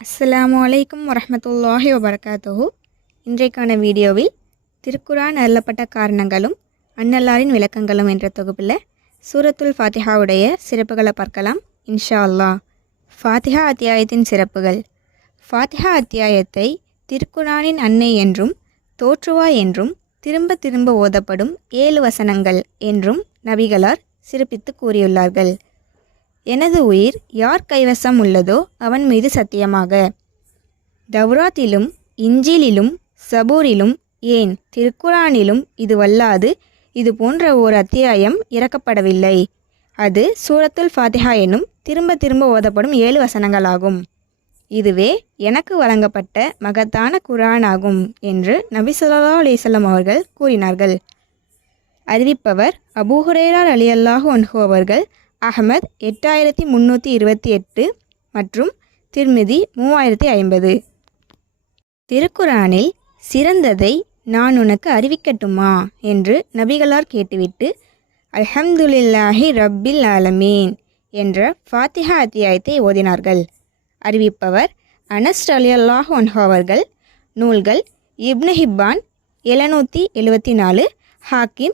அஸ்ஸலாமு அலைக்கும் வரஹ்மத்துல்லாஹி வபரகாத்துஹு. இன்றைக்கான வீடியோவில் திருக்குரான் அருளப்பட்ட காரணங்களும் அன்னல்லாரின் விளக்கங்களும் என்ற தொகுப்பில் சூரத்துல் ஃபாத்திஹாவுடைய சிறப்புகளை பார்க்கலாம் இன்ஷா அல்லாஹ். ஃபாத்திஹா அத்தியாயத்தின் சிறப்புகள். ஃபாத்திஹா அத்தியாயத்தை திருக்குரானின் அன்னை என்றும் தோற்றுவாய் என்றும் திரும்ப திரும்ப ஓதப்படும் 7 வசனங்கள் என்றும் நபிகளார் சிறப்பித்து கூறியுள்ளார்கள். எனது உயிர் யார் கைவசம் உள்ளதோ அவன் மீது சத்தியமாக, தவ்ராத்திலும் இஞ்சிலிலும் சபூரிலும் ஏன் திருக்குரானிலும் இதுவல்லாது இது போன்ற ஓர் அத்தியாயம் இறக்கப்படவில்லை. அது சூரத்துல் ஃபாத்திஹா எனும் திரும்ப திரும்ப ஓதப்படும் 7 வசனங்களாகும். இதுவே எனக்கு வழங்கப்பட்ட மகத்தான குர்ஆன் ஆகும் என்று நபி ஸல்லல்லாஹு அலைஹி வஸல்லம் அவர்கள் கூறினார்கள். அறிவிப்பவர் அபூ ஹுரைரா ரலியல்லாஹு அன்ஹு அவர்கள். அஹ்மத் 8328 மற்றும் திர்மிதி 3050. திருக்குரானில் சிறந்ததை நான் உனக்கு அறிவிக்கட்டுமா என்று நபிகளார் கேட்டுவிட்டு அல்ஹம்துலில்லாஹி ரப்பில் ஆலமீன் என்ற ஃபாத்திஹா அத்தியாயத்தை ஓதினார்கள். அறிவிப்பவர் அனஸ் ரலியல்லாஹு அன்ஹு அவர்கள். நூல்கள் இப்னு ஹிப்பான் 774, ஹாக்கிம்